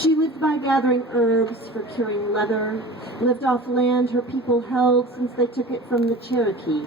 She lived by gathering herbs for curing leather, lived off land her people held since they took it from the Cherokee,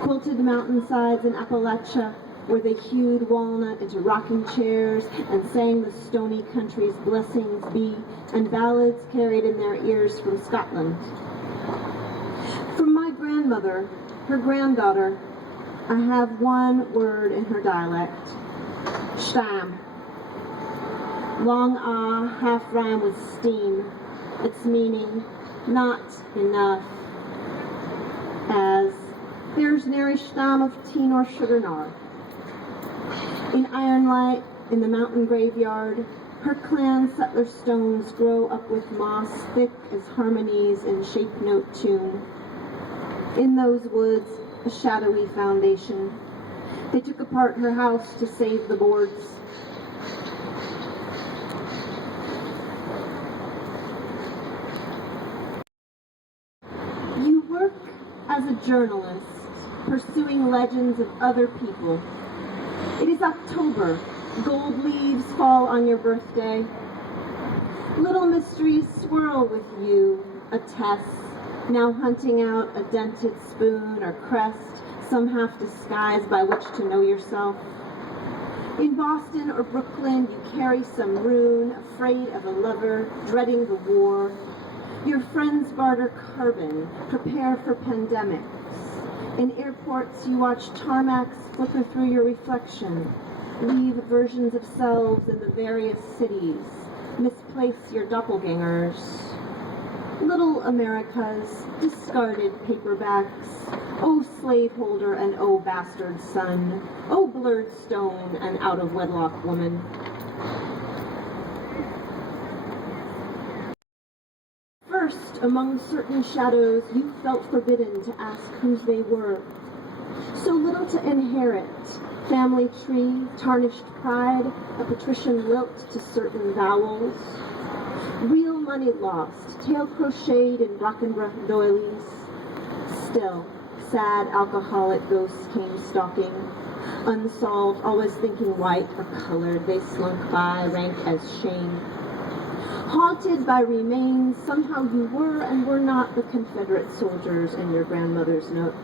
quilted mountainsides in Appalachia where they hewed walnut into rocking chairs and sang the stony country's blessings be, and ballads carried in their ears from Scotland. From my grandmother, her granddaughter, I have one word in her dialect, stam. Long ah, half rhyme with steam, its meaning, not enough, as there's nary stam of tea nor sugar nor. In Ironlight, in the mountain graveyard, her clan settler stones grow up with moss thick as harmonies in shape note tune. In those woods, a shadowy foundation. They took apart her house to save the boards. You work as a journalist, pursuing legends of other people. It is October. Gold leaves fall on your birthday. Little mysteries swirl with you, a Tess, now hunting out a dented spoon or crest, some half disguise by which to know yourself. In Boston or Brooklyn, you carry some rune, afraid of a lover, dreading the war. Your friends barter carbon, prepare for pandemics. In airports, you watch tarmacs flicker through your reflection, leave versions of selves in the various cities, misplace your doppelgangers. Little America's discarded paperbacks, oh slaveholder and oh bastard son, oh blurred stone and out-of-wedlock woman. First, among certain shadows, you felt forbidden to ask whose they were. So little to inherit, family tree, tarnished pride, a patrician lilt to certain vowels. Real money lost, tail crocheted in Rockenbrough doilies. Still, sad alcoholic ghosts came stalking. Unsolved, always thinking white or colored, they slunk by, rank as shame. Haunted by remains, somehow you were and were not the Confederate soldiers in your grandmother's nook.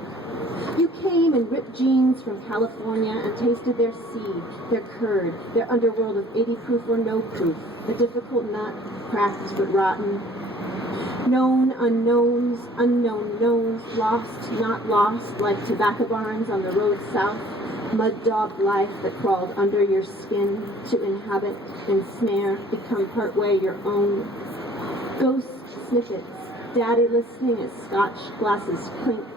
You came in ripped jeans from California and tasted their seed, their curd, their underworld of 80 proof or no proof, a difficult nut, cracked but rotten. Known unknowns, unknown knowns, lost, not lost, like tobacco barns on the road south, mud-daubed life that crawled under your skin to inhabit, ensnare, become partway your own. Ghost snippets, daddy listening as Scotch glasses clinked,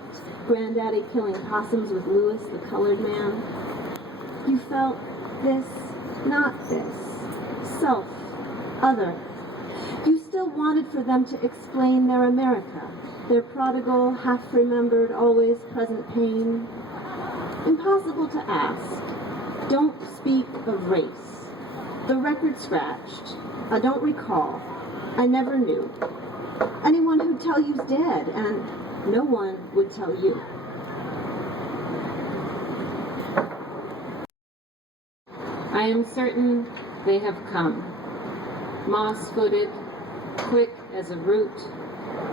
granddaddy killing possums with Lewis, the colored man. You felt this, not this, self, other. You still wanted for them to explain their America, their prodigal, half-remembered, always present pain. Impossible to ask. Don't speak of race. The record scratched. I don't recall. I never knew. Anyone who'd tell you's dead, and no one would tell you. I am certain they have come, moss-footed, quick as a root,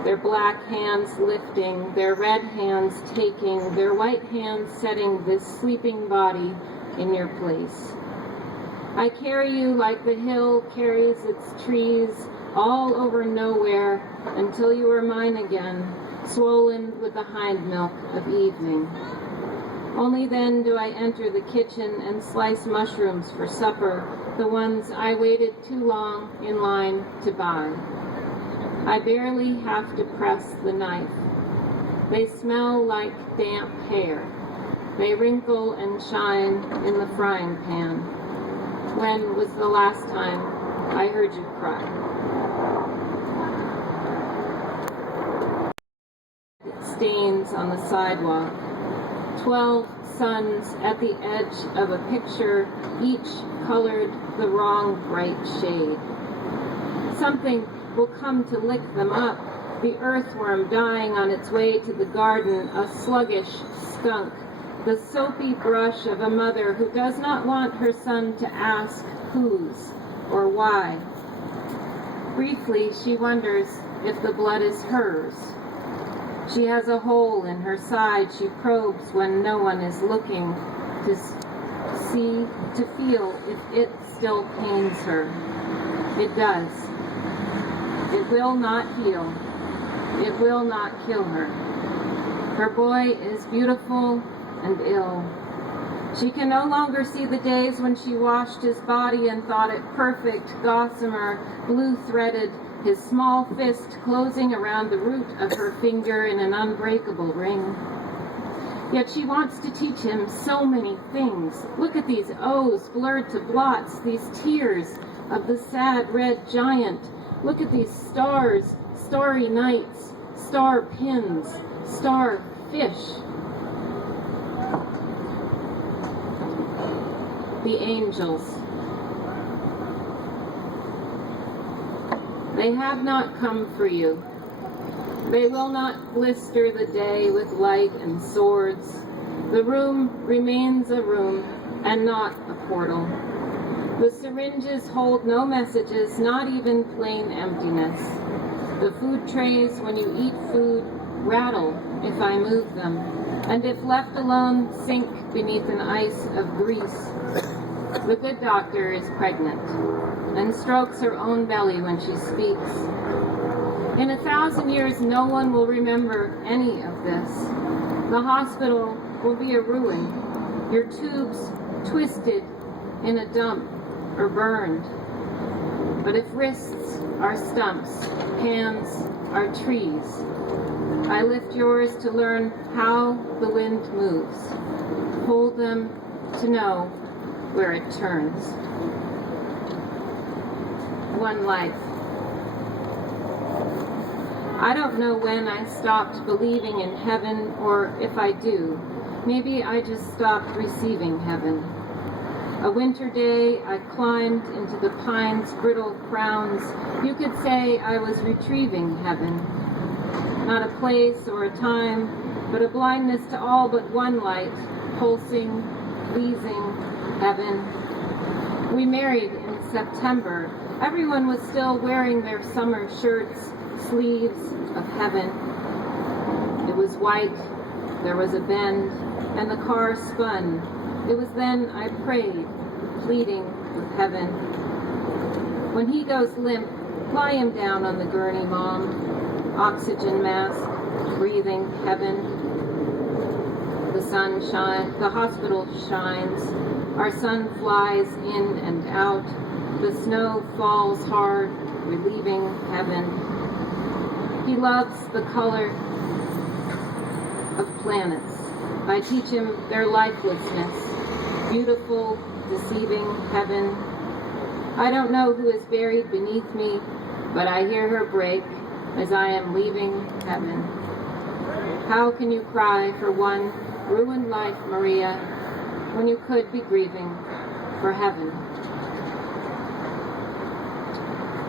their black hands lifting, their red hands taking, their white hands setting this sleeping body in your place. I carry you like the hill carries its trees all over nowhere until you are mine again, swollen with the hind milk of evening. Only then do I enter the kitchen and slice mushrooms for supper, the ones I waited too long in line to buy. I barely have to press the knife. They smell like damp hair. They wrinkle and shine in the frying pan. When was the last time I heard you cry? Stains on the sidewalk. 12 suns at the edge of a picture, each colored the wrong bright shade. Something will come to lick them up, the earthworm dying on its way to the garden, a sluggish skunk, the soapy brush of a mother who does not want her son to ask whose or why. Briefly, she wonders if the blood is hers. She has a hole in her side she probes when no one is looking to see, to feel if it still pains her. It does. It will not heal. It will not kill her. Her boy is beautiful and ill. She can no longer see the days when she washed his body and thought it perfect, gossamer, blue-threaded, his small fist closing around the root of her finger in an unbreakable ring. Yet she wants to teach him so many things. Look at these O's blurred to blots, these tears of the sad red giant. Look at these stars, starry nights, star pins, star fish. The angels. They have not come for you. They will not blister the day with light and swords. The room remains a room and not a portal. The syringes hold no messages, not even plain emptiness. The food trays, when you eat food, rattle if I move them, and if left alone, sink beneath an ice of grease. The good doctor is pregnant and strokes her own belly when she speaks. In 1,000 years, no one will remember any of this. The hospital will be a ruin, your tubes twisted in a dump or burned. But if wrists are stumps, hands are trees, I lift yours to learn how the wind moves. Hold them to know where it turns. One life. I don't know when I stopped believing in heaven, or if I do, maybe I just stopped receiving heaven. A winter day, I climbed into the pine's brittle crowns. You could say I was retrieving heaven. Not a place or a time, but a blindness to all but one light, pulsing, wheezing, heaven. We married in September. Everyone was still wearing their summer shirts, sleeves of heaven. It was white, there was a bend, and the car spun. It was then I prayed, pleading with heaven. When he goes limp, lie him down on the gurney, Mom. Oxygen mask, breathing heaven. The sun shines, the hospital shines. Our sun flies in and out. The snow falls hard, relieving heaven. He loves the color of planets. I teach him their lifelessness. Beautiful, deceiving heaven. I don't know who is buried beneath me, but I hear her break as I am leaving heaven. How can you cry for one ruined life, Maria, when you could be grieving for heaven?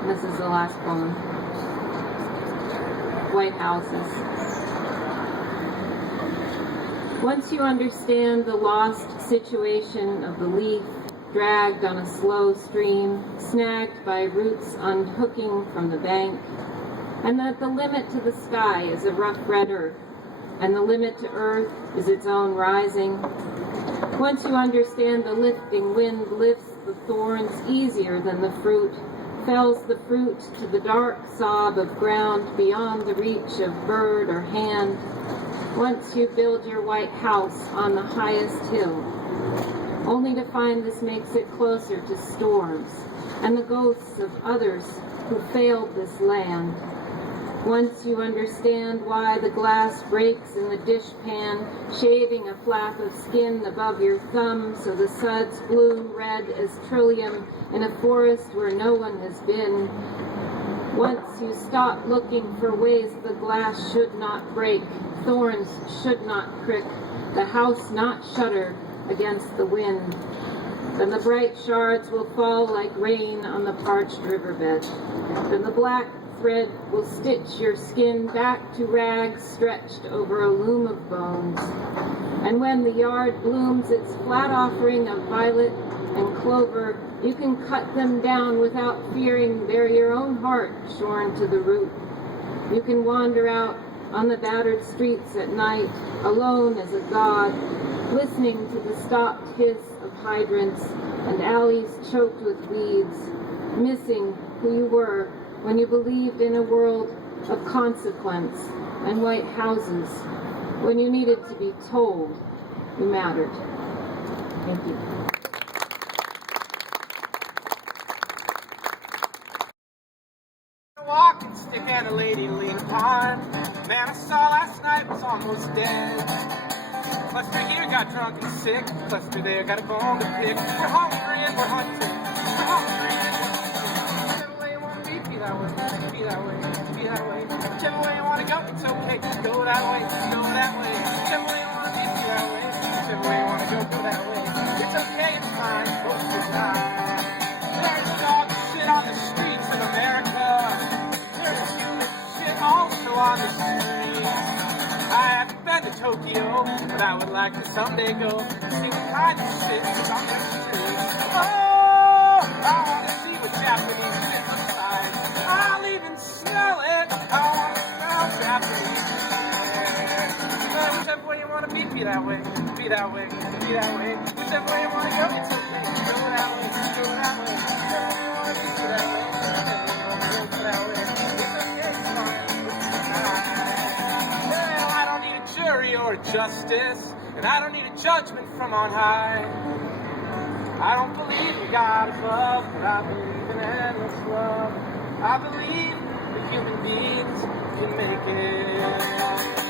This is the last poem. White houses. Once you understand the lost situation of the leaf, dragged on a slow stream, snagged by roots unhooking from the bank, and that the limit to the sky is a rough red earth, and the limit to earth is its own rising. Once you understand the lifting wind lifts the thorns easier than the fruit, fells the fruit to the dark sob of ground beyond the reach of bird or hand. Once you build your white house on the highest hill, only to find this makes it closer to storms and the ghosts of others who failed this land. Once you understand why the glass breaks in the dishpan, shaving a flap of skin above your thumb so the suds bloom red as trillium in a forest where no one has been. Once you stop looking for ways the glass should not break, thorns should not prick, the house not shudder against the wind, then the bright shards will fall like rain on the parched riverbed. Then the black thread will stitch your skin back to rags stretched over a loom of bones. And when the yard blooms its flat offering of violet, and clover, you can cut them down without fearing they're your own heart shorn to the root. You can wander out on the battered streets at night, alone as a god, listening to the stopped hiss of hydrants and alleys choked with weeds, missing who you were when you believed in a world of consequence and white houses, when you needed to be told you mattered. Thank you. Walking stick and a lady to lean upon. Man I saw last night was almost dead. Cluster here got drunk and sick. Cluster there got a bone to pick. We're hungry and we're hunting. We're hungry and we're hunting. Whichever way you want to be that way. Be that way. Be that way. Whichever way you want to go, it's okay. Go that way. Go that way. Whichever way you want to be that way. Whichever way you want to go that way. It's okay. It's fine. Both is fine. There's dog shit on the streets of America. There's human shit also on the streets. I haven't been to Tokyo, but I would like to someday go see the kind of shit that's on their streets. Oh, I want to see what Japanese shit looks like. I'll even smell it. I want to smell Japanese shit. Whichever way you want to be that way. Be that way. Be that way. Whichever way you want to go, it's okay. Go that way. Go that way. Whichever way you want to be that way. That way. It's okay, it's fine. Well, I don't need a jury or a justice, and I don't need a judgment from on high. I don't believe in God above, but I believe in endless love. I believe that human beings can make it.